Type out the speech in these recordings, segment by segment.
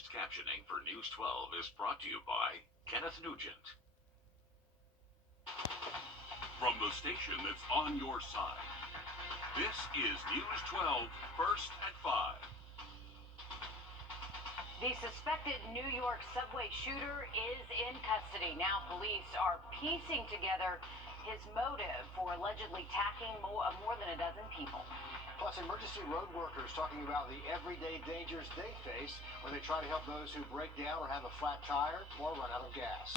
Closed captioning for News 12 is brought to you by Kenneth Nugent. From the station that's on your side, this is News 12 First at 5. The suspected New York subway shooter is in custody. Now police are piecing together his motive for allegedly attacking more than a dozen people. Plus, emergency road workers talking about the everyday dangers they face when they try to help those who break down or have a flat tire or run out of gas.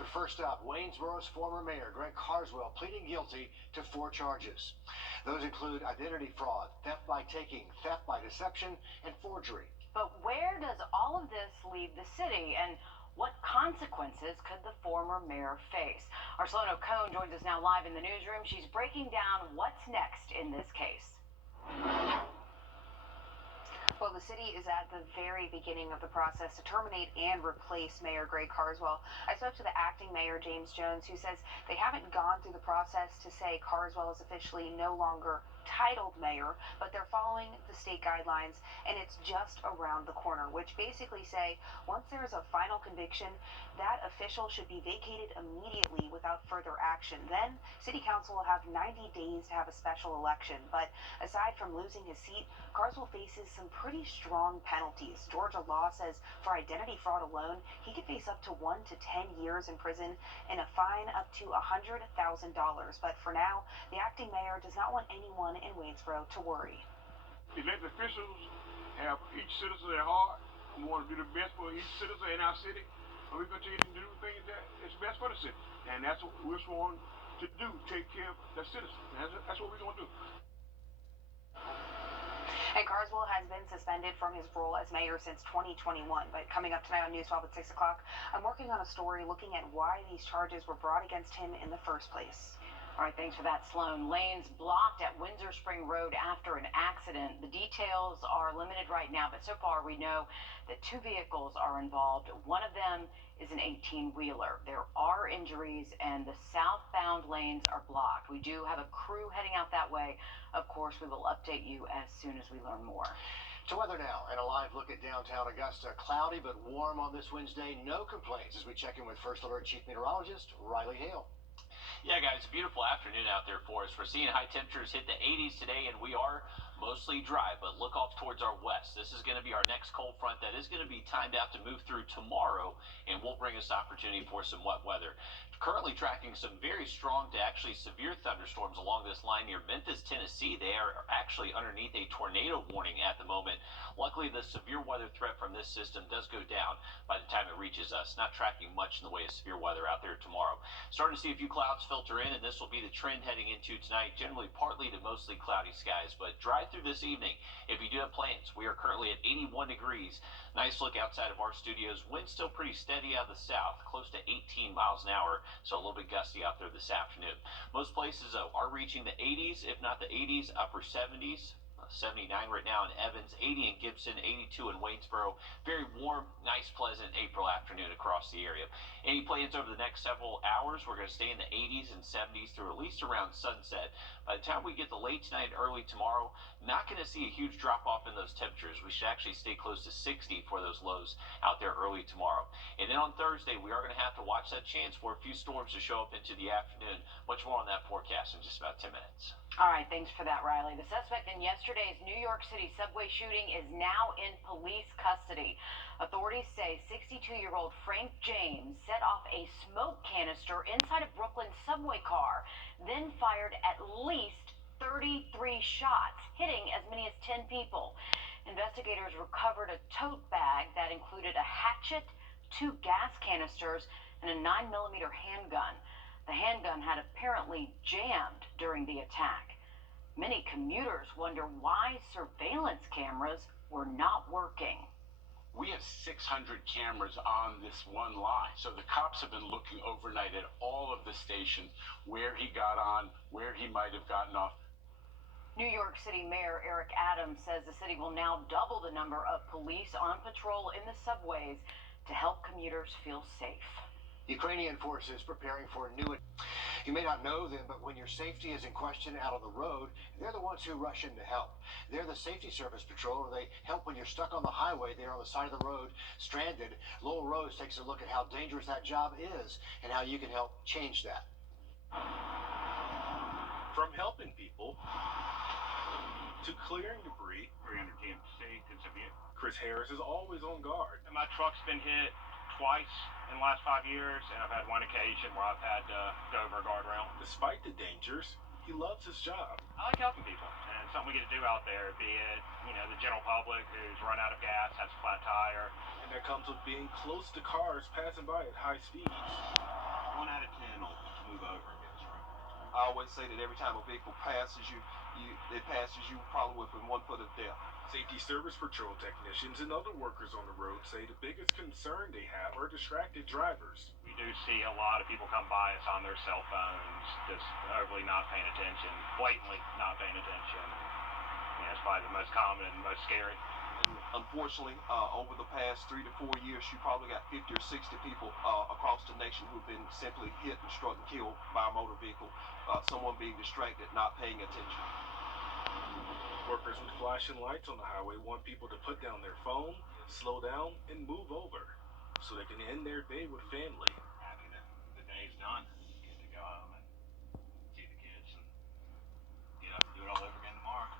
But first up, Waynesboro's former mayor, Greg Carswell, pleading guilty to 4 charges. Those include identity fraud, theft by taking, theft by deception, and forgery. But where does all of this leave the city, and what consequences could the former mayor face? Our Solano Cohn joins us now live in the newsroom. She's breaking down what's next in this case. Well, the city is at the very beginning of the process to terminate and replace Mayor Greg Carswell. I spoke to the acting mayor, James Jones, who says they haven't gone through the process to say Carswell is officially no longer titled mayor, but they're following the state guidelines, and it's just around the corner, which basically say once there's a final conviction, that official should be vacated immediately without further action. Then city council will have 90 days to have a special election. But aside from losing his seat, Carswell faces some pretty strong penalties. Georgia law says for identity fraud alone, he could face up to 1 to 10 years in prison and a fine up to $100,000. But for now, the acting mayor does not want anyone in Waynesboro to worry. Elected officials have each citizen at heart. We want to do the best for each citizen in our city. And we continue to do things that is best for the city. And that's what we're sworn to do, take care of the citizens. That's what we're going to do. And Carswell has been suspended from his role as mayor since 2021. But coming up tonight on News 12 at 6 o'clock, I'm working on a story looking at why these charges were brought against him in the first place. All right, thanks for that, Sloan. Lanes blocked at Windsor Spring Road after an accident. The details are limited right now, but so far we know that 2 vehicles are involved. One of them is an 18-wheeler. There are injuries, and the southbound lanes are blocked. We do have a crew heading out that way. Of course, we will update you as soon as we learn more. To weather now, and a live look at downtown Augusta. Cloudy but warm on this Wednesday. No complaints as we check in with First Alert Chief Meteorologist Riley Hale. Yeah, guys, beautiful afternoon out there for us. We're seeing high temperatures hit the 80s today, and we are mostly dry, but look off towards our west. This is going to be our next cold front that is going to be timed out to move through tomorrow, and will bring us opportunity for some wet weather. Currently tracking some very strong to actually severe thunderstorms along this line near Memphis, Tennessee. They are actually underneath a tornado warning at the moment. Luckily, the severe weather threat from this system does go down by the time it reaches us. Not tracking much in the way of severe weather out there tomorrow. Starting to see a few clouds filter in, and this will be the trend heading into tonight. Generally partly to mostly cloudy skies, but dry through this evening. If you do have plans, we are currently at 81 degrees. Nice look outside of our studios. Wind still pretty steady out of the south, close to 18 miles an hour, so a little bit gusty out there this afternoon. Most places, though, are reaching the 80s, if not the 80s, upper 70s. 79 right now in Evans, 80 in Gibson, 82 in Waynesboro. Very warm, nice, pleasant April afternoon across the area. Any plans over the next several hours? We're going to stay in the 80s and 70s through at least around sunset. By the time we get to late tonight, early tomorrow, not going to see a huge drop off in those temperatures. We should actually stay close to 60 for those lows out there early tomorrow. And then on Thursday, we are going to have to watch that chance for a few storms to show up into the afternoon. Much more on that forecast in just about 10 minutes. All right, thanks for that, Riley. The suspect in yesterday's New York City subway shooting is now in police custody. Authorities say 62-year-old Frank James set off a smoke canister inside a Brooklyn subway car, then fired at least 33 shots, hitting as many as 10 people. Investigators recovered a tote bag that included a hatchet, 2 gas canisters, and a 9mm handgun. The handgun had apparently jammed during the attack. Many commuters wonder why surveillance cameras were not working. We have 600 cameras on this one line, so the cops have been looking overnight at all of the stations, where he got on, where he might have gotten off. New York City Mayor Eric Adams says the city will now double the number of police on patrol in the subways to help commuters feel safe. Ukrainian forces preparing for new... You may not know them, but when your safety is in question out on the road, they're the ones who rush in to help. They're the Safety Service Patrol, or they help when you're stuck on the highway there on the side of the road, stranded. Lowell Rose takes a look at how dangerous that job is and how you can help change that. From helping people to clearing debris, 310 to submit. Chris Harris is always on guard. My truck's been hit twice in the last 5 years, and I've had one occasion where I've had to go over a guardrail. Despite the dangers, he loves his job. I like helping people, and it's something we get to do out there, be it, the general public who's run out of gas, has a flat tire. And that comes with being close to cars passing by at high speeds. 1 out of 10 will move over and get us right. I always say that every time a vehicle passes you, it passes you probably within 1 foot of death. Safety Service Patrol technicians and other workers on the road say the biggest concern they have are distracted drivers. We do see a lot of people come by us on their cell phones, just overly not paying attention, blatantly not paying attention. It's probably the most common and most scary. And unfortunately, over the past 3 to 4 years, you probably got 50 or 60 people across the nation who've been simply hit and struck and killed by a motor vehicle, someone being distracted, not paying attention. Workers with flashing lights on the highway want people to put down their phone, slow down, and move over so they can end their day with family. Happy that the day's done. Get to go home and see the kids and get up and do it all over again tomorrow.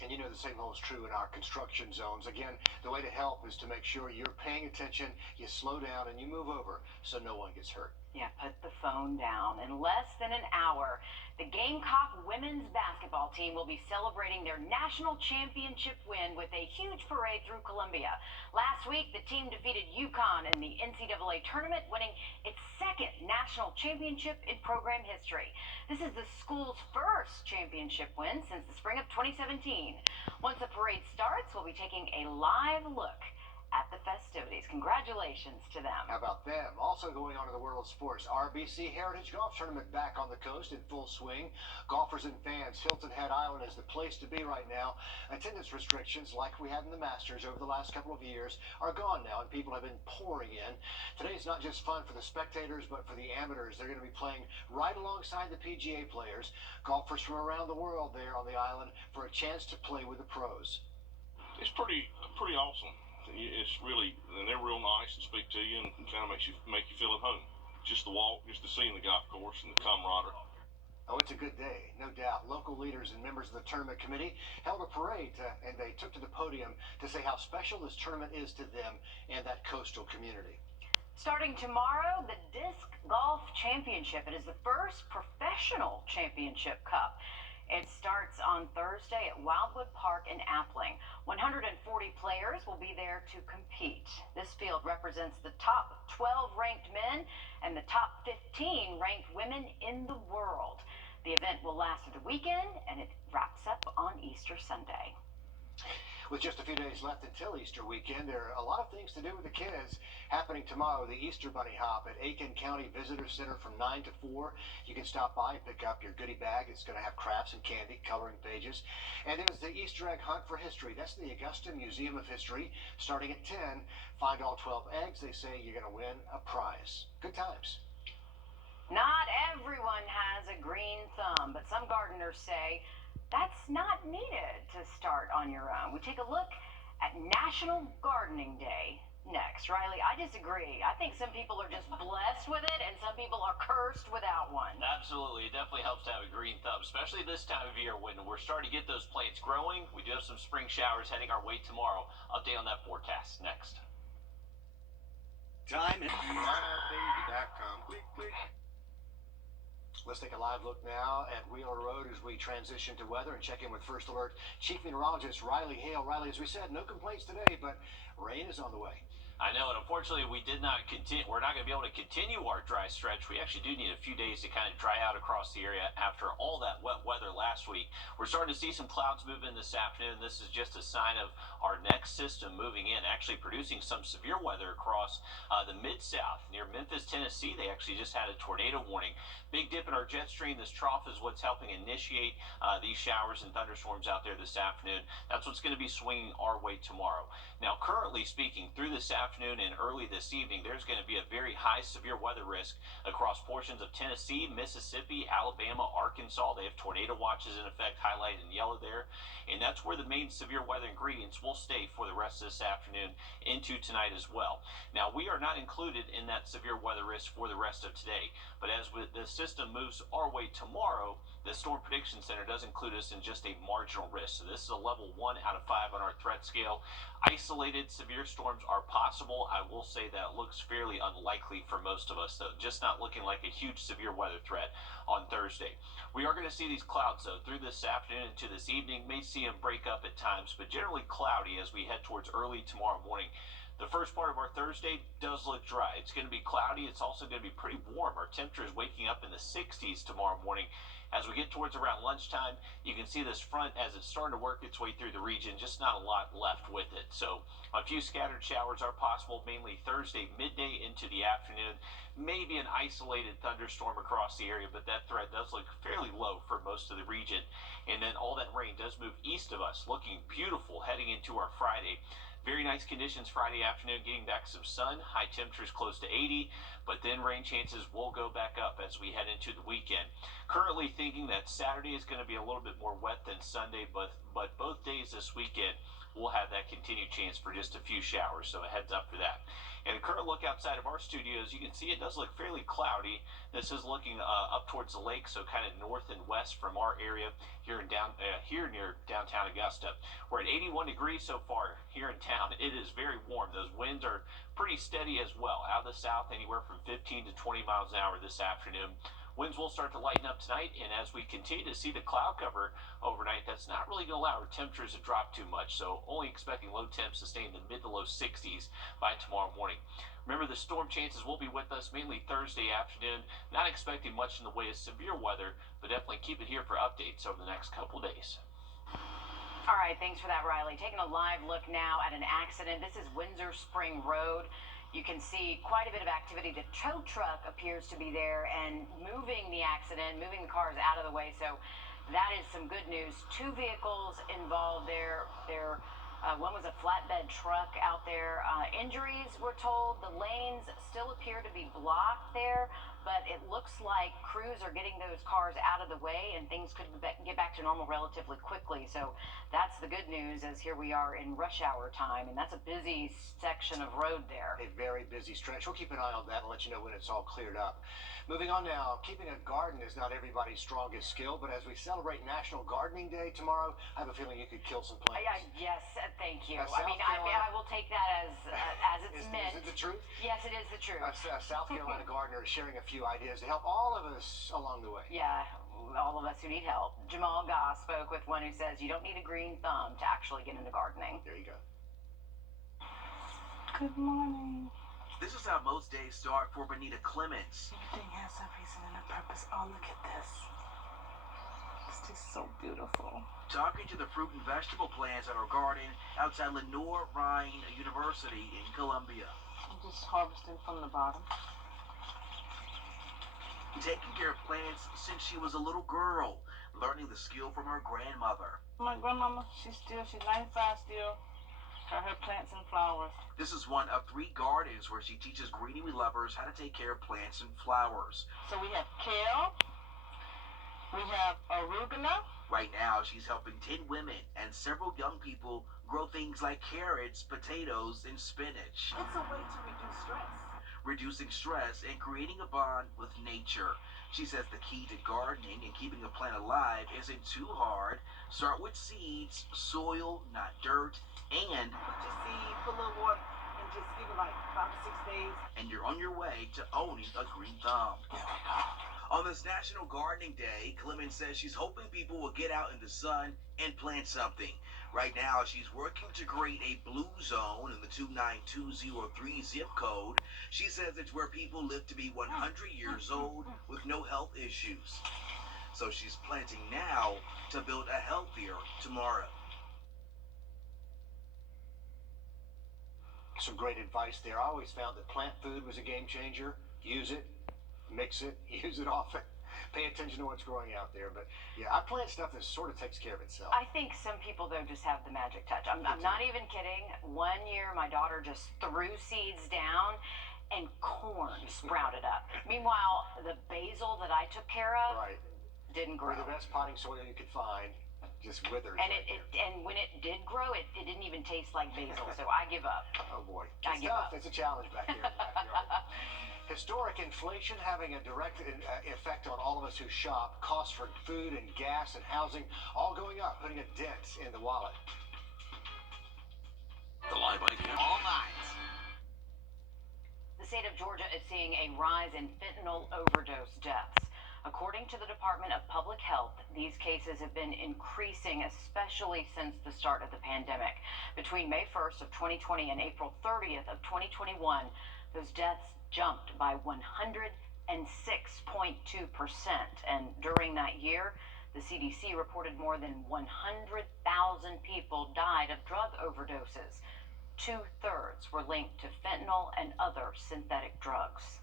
And the same holds true in our construction zones. Again, the way to help is to make sure you're paying attention, you slow down, and you move over so no one gets hurt. Yeah, put the phone down. In less than an hour, the Gamecock women's basketball team will be celebrating their national championship win with a huge parade through Columbia. Last week, the team defeated UConn in the NCAA tournament, winning its second national championship in program history. This is the school's first championship win since the spring of 2017. Once the parade starts, we'll be taking a live look at the festivities. Congratulations to them. How about them? Also going on in the world of sports, RBC Heritage Golf Tournament back on the coast in full swing. Golfers and fans, Hilton Head Island is the place to be right now. Attendance restrictions, like we had in the Masters over the last couple of years, are gone now, and people have been pouring in. Today's not just fun for the spectators, but for the amateurs. They're going to be playing right alongside the PGA players. Golfers from around the world there on the island for a chance to play with the pros. It's pretty awesome. It's really, and they're real nice and speak to you and kind of make you feel at home. Just the walk, just the seeing the golf course and the camaraderie. Oh, it's a good day, no doubt. Local leaders and members of the tournament committee held a parade and they took to the podium to say how special this tournament is to them and that coastal community. Starting tomorrow, the Disc Golf Championship. It is the first professional championship cup. It starts on Thursday at Wildwood Park in Appling. 140 players will be there to compete. This field represents the top 12 ranked men and the top 15 ranked women in the world. The event will last through the weekend, and it wraps up on Easter Sunday. With just a few days left until Easter weekend, there are a lot of things to do with the kids. Happening tomorrow, the Easter Bunny Hop at Aiken County Visitor Center from 9 to 4. You can stop by and pick up your goodie bag. It's going to have crafts and candy, coloring pages. And there's the Easter Egg Hunt for History. That's the Augusta Museum of History. Starting at 10, find all 12 eggs. They say you're going to win a prize. Good times. Not everyone has a green thumb, but some gardeners say that's not needed to start on your own. We take a look at National Gardening Day next. Riley, I disagree. I think some people are just blessed with it and some people are cursed without one. Absolutely. It definitely helps to have a green thumb, especially this time of year when we're starting to get those plants growing. We do have some spring showers heading our way tomorrow. Update on that forecast next. Time is Click, click. Let's take a live look now at Wheeler Road as we transition to weather and check in with First Alert Chief Meteorologist Riley Hale. Riley, as we said, no complaints today, but rain is on the way. I know, and unfortunately, we're not going to be able to continue our dry stretch. We actually do need a few days to kind of dry out across the area after all that wet weather last last week. We're starting to see some clouds move in this afternoon. This is just a sign of our next system moving in, actually producing some severe weather across the Mid-South. Near Memphis, Tennessee, they actually just had a tornado warning. Big dip in our jet stream. This trough is what's helping initiate these showers and thunderstorms out there this afternoon. That's what's going to be swinging our way tomorrow. Now, currently speaking, through this afternoon and early this evening, there's going to be a very high severe weather risk across portions of Tennessee, Mississippi, Alabama, Arkansas. They have tornado watches in effect, highlighted in yellow there. And that's where the main severe weather ingredients will stay for the rest of this afternoon into tonight as well. Now, we are not included in that severe weather risk for the rest of today. But as the system moves our way tomorrow, the Storm Prediction Center does include us in just a marginal risk. So this is a level 1 out of 5 on our threat scale. Isolated severe storms are possible. I will say that looks fairly unlikely for most of us, though. Just not looking like a huge severe weather threat on Thursday. We are going to see these clouds, though, through this afternoon into this evening. May see them break up at times, but generally cloudy as we head towards early tomorrow morning. The first part of our Thursday does look dry. It's going to be cloudy. It's also going to be pretty warm. Our temperature is waking up in the 60s tomorrow morning. As we get towards around lunchtime, you can see this front as it's starting to work its way through the region, just not a lot left with it. So a few scattered showers are possible, mainly Thursday midday into the afternoon. Maybe an isolated thunderstorm across the area, but that threat does look fairly low for most of the region. And then all that rain does move east of us, looking beautiful heading into our Friday. Very nice conditions Friday afternoon, getting back some sun, high temperatures close to 80, but then rain chances will go back up as we head into the weekend. Currently thinking that Saturday is going to be a little bit more wet than Sunday, but both days this weekend we'll have that continued chance for just a few showers, so a heads up for that. And a current look outside of our studios, you can see it does look fairly cloudy. This is looking up towards the lake, so kind of north and west from our area here near downtown Augusta. We're at 81 degrees so far here in town. It is very warm. Those winds are pretty steady as well. Out of the south, anywhere from 15 to 20 miles an hour this afternoon. Winds will start to lighten up tonight, and as we continue to see the cloud cover overnight, that's not really going to allow our temperatures to drop too much, so only expecting low temps to stay in the mid to low 60s by tomorrow morning. Remember, the storm chances will be with us mainly Thursday afternoon. Not expecting much in the way of severe weather, but definitely keep it here for updates over the next couple days. All right, thanks for that, Riley. Taking a live look now at an accident. This is Windsor Spring Road. You can see quite a bit of activity. The tow truck appears to be there and moving the cars out of the way. So that is some good news. 2 vehicles involved there. One was a flatbed truck out there. Injuries, we're told. The lanes still appear to be blocked there, but it looks like crews are getting those cars out of the way and things could get back to normal relatively quickly. So that's the good news, as here we are in rush hour time, and that's a busy section of road there. A very busy stretch. We'll keep an eye on that and let you know when it's all cleared up. Moving on now, keeping a garden is not everybody's strongest skill, but as we celebrate National Gardening Day tomorrow, I have a feeling you could kill some plants. Yes, thank you. I will take that as it's meant. Is it the truth? Yes, it is the truth. A South Carolina gardener is sharing a few ideas to help all of us along the way. Yeah, all of us who need help. Jamal Goss spoke with one who says you don't need a green thumb to actually get into gardening. There you go. Good morning. This is how most days start for Benita Clemens. Everything has a reason and a purpose. Oh, look at this. It's just so beautiful. Talking to the fruit and vegetable plants at our garden outside Lenoir-Rhyne University in Columbia. I'm just harvesting from the bottom. Taking care of plants since she was a little girl, learning the skill from her grandmother. My grandmama, she's 95 still. Her plants and flowers. This is one of 3 gardens where she teaches greenery lovers how to take care of plants and flowers. So we have kale, we have arugula. Right now, she's helping 10 women and several young people grow things like carrots, potatoes, and spinach. It's a way to reduce stress. Reducing stress and creating a bond with nature. She says the key to gardening and keeping a plant alive isn't too hard. Start with seeds, soil, not dirt, and put your seed, put a little water, and just give it like 5 to 6 days. And you're on your way to owning a green thumb. On this National Gardening Day, Clemens says she's hoping people will get out in the sun and plant something. Right now, she's working to create a blue zone in the 29203 zip code. She says it's where people live to be 100 years old with no health issues. So she's planting now to build a healthier tomorrow. Some great advice there. I always found that plant food was a game changer. Use it, mix it, use it often. Pay attention to what's growing out there. But yeah, I plant stuff that sort of takes care of itself. I think some people, though, just have the magic touch. I'm not even kidding. One year, my daughter just threw seeds down and corn sprouted up. Meanwhile, the basil that I took care of didn't grow. Or the best potting soil you could find just withered. And and when it did grow, it didn't even taste like basil. So I give up. Oh boy, I give up. It's a challenge back here in the backyard. Historic inflation having a direct effect on all of us who shop. Costs for food and gas and housing all going up, putting a dent in the wallet. The live idea. All night. The state of Georgia is seeing a rise in fentanyl overdose deaths. According to the Department of Public Health, these cases have been increasing, especially since the start of the pandemic. Between May 1st of 2020 and April 30th of 2021, those deaths jumped by 106.2%. And during that year, the CDC reported more than 100,000 people died of drug overdoses. 2/3 were linked to fentanyl and other synthetic drugs.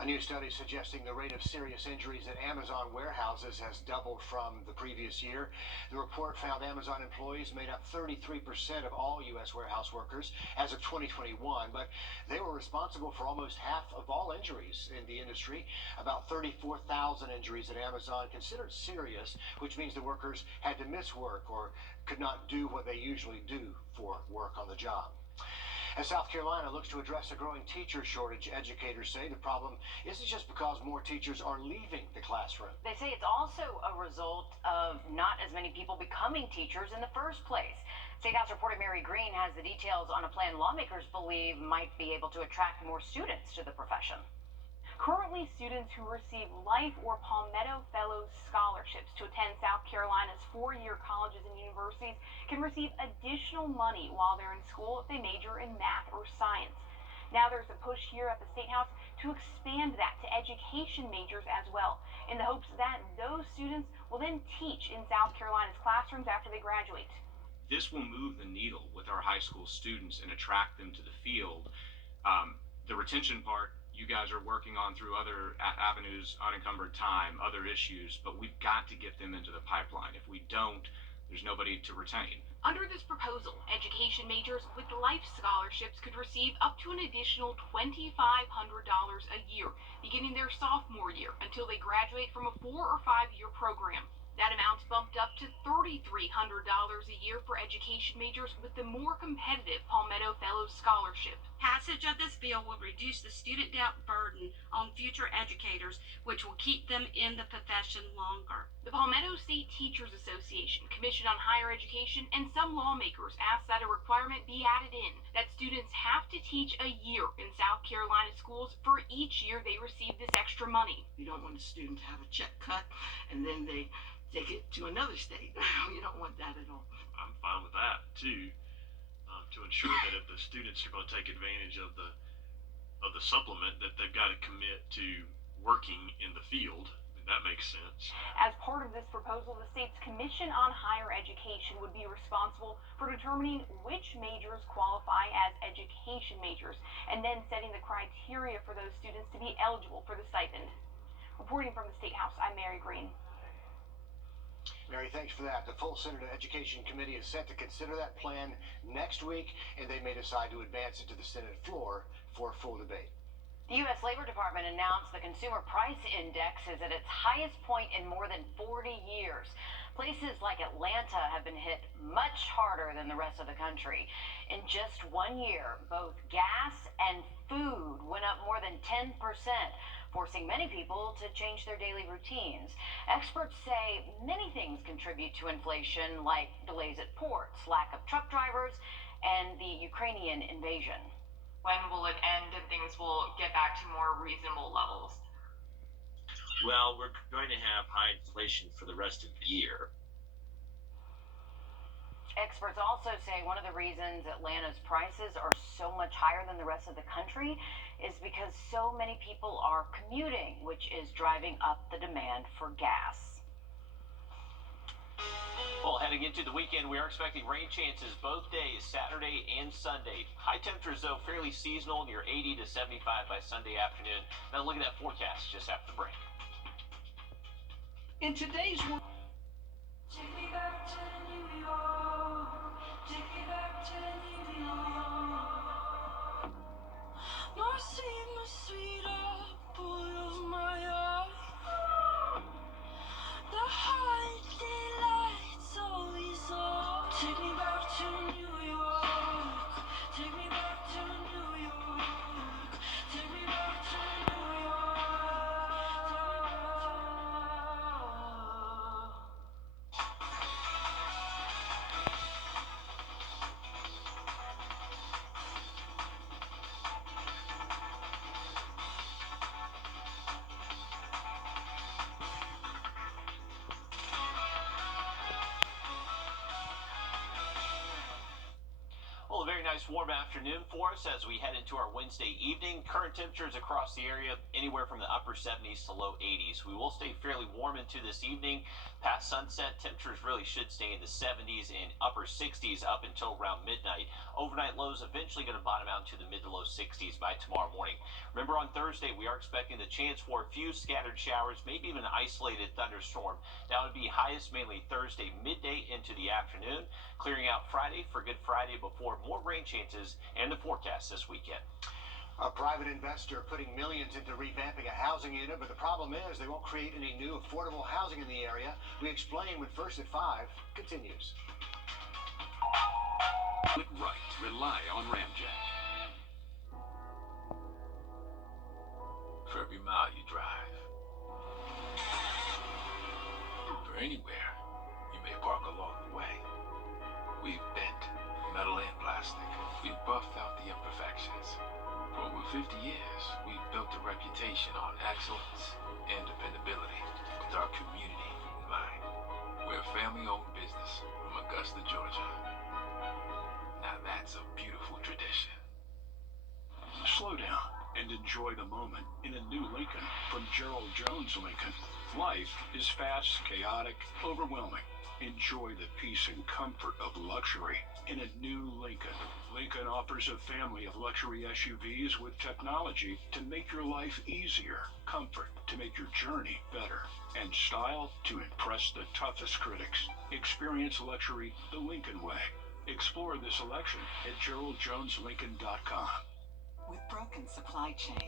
A new study suggesting the rate of serious injuries at Amazon warehouses has doubled from the previous year. The report found Amazon employees made up 33% of all U.S. warehouse workers as of 2021, but they were responsible for almost half of all injuries in the industry. About 34,000 injuries at Amazon considered serious, which means the workers had to miss work or could not do what they usually do for work on the job. As South Carolina looks to address a growing teacher shortage, educators say the problem isn't just because more teachers are leaving the classroom. They say it's also a result of not as many people becoming teachers in the first place. State House reporter Mary Green has the details on a plan lawmakers believe might be able to attract more students to the profession. Currently, students who receive Life or Palmetto Fellows scholarships to attend South Carolina's four-year colleges and universities can receive additional money while they're in school if they major in math or science. Now there's a push here at the State House to expand that to education majors as well, in the hopes that those students will then teach in South Carolina's classrooms after they graduate. This will move the needle with our high school students and attract them to the field. The retention part, you guys are working on through other avenues, unencumbered time, other issues, but we've got to get them into the pipeline. If we don't, there's nobody to retain. Under this proposal, education majors with life scholarships could receive up to an additional $2,500 a year, beginning their sophomore year until they graduate from a 4 or 5 year program. That amount's bumped up to $3,300 a year for education majors with the more competitive Palmetto Fellows Scholarship. Passage of this bill will reduce the student debt burden on future educators, which will keep them in the profession longer. The Palmetto State Teachers Association, Commission on Higher Education, and some lawmakers asked that a requirement be added in that students have to teach a year in South Carolina schools for each year they receive this extra money. You don't want a student to have a check cut and then they take it to another state. You don't want that at all. I'm fine with that too, to ensure that if the students are going to take advantage of the supplement, that they've got to commit to working in the field. That makes sense. As part of this proposal, the state's Commission on Higher Education would be responsible for determining which majors qualify as education majors and then setting the criteria for those students to be eligible for the stipend. Reporting from the State House, I'm Mary Green. Mary, thanks for that. The full Senate Education Committee is set to consider that plan next week, and they may decide to advance it to the Senate floor for a full debate. The U.S. Labor Department announced the Consumer Price Index is at its highest point in more than 40 years. Places like Atlanta have been hit much harder than the rest of the country. In just 1 year, both gas and food went up more than 10%. Forcing many people to change their daily routines. Experts say many things contribute to inflation, like delays at ports, lack of truck drivers, and the Ukrainian invasion. When will it end and things will get back to more reasonable levels? Well, we're going to have high inflation for the rest of the year. Experts also say one of the reasons Atlanta's prices are so much higher than the rest of the country is because so many people are commuting, which is driving up the demand for gas. Heading into the weekend, we are expecting rain chances both days, Saturday and Sunday. High temperatures, though, fairly seasonal, near 80 to 75 by Sunday afternoon. Now look at that forecast just after the break. In today's world, take me back to New York. Take me back to New York. Marcy, my sweet apple of my eye. The holiday lights always on. Take me back to New York. Take me back to New York. Take me back to New York. Well, a very nice warm afternoon for us as we head into our Wednesday evening. Current temperatures across the area anywhere from the upper 70s to low 80s. We will stay fairly warm into this evening. Past sunset, temperatures really should stay in the 70s and upper 60s up until around midnight. Overnight lows eventually going to bottom out to the mid to low 60s by tomorrow morning. Remember, on Thursday, we are expecting the chance for a few scattered showers, maybe even an isolated thunderstorm. That would be highest mainly Thursday midday into the afternoon, clearing out Friday for Good Friday before more rain chances and the forecast this weekend. A private investor putting millions into revamping a housing unit, but the problem is they won't create any new affordable housing in the area. We explain when First at 5 continues. Click right. Rely on Ramjet. For every mile you drive, for anywhere you may park along the way, we've bent metal and plastic. We've buffed out the imperfections. For over 50 years, we've built a reputation on excellence and dependability with our community in mind. We're a family-owned business from Augusta, Georgia. Now that's a beautiful tradition. Slow down and enjoy the moment in a new Lincoln from Gerald Jones Lincoln. Life is fast, chaotic, overwhelming. Enjoy the peace and comfort of luxury in a new Lincoln. Lincoln offers a family of luxury SUVs with technology to make your life easier, comfort to make your journey better, and style to impress the toughest critics. Experience luxury the Lincoln way. Explore the selection at GeraldJonesLincoln.com. With broken supply chain.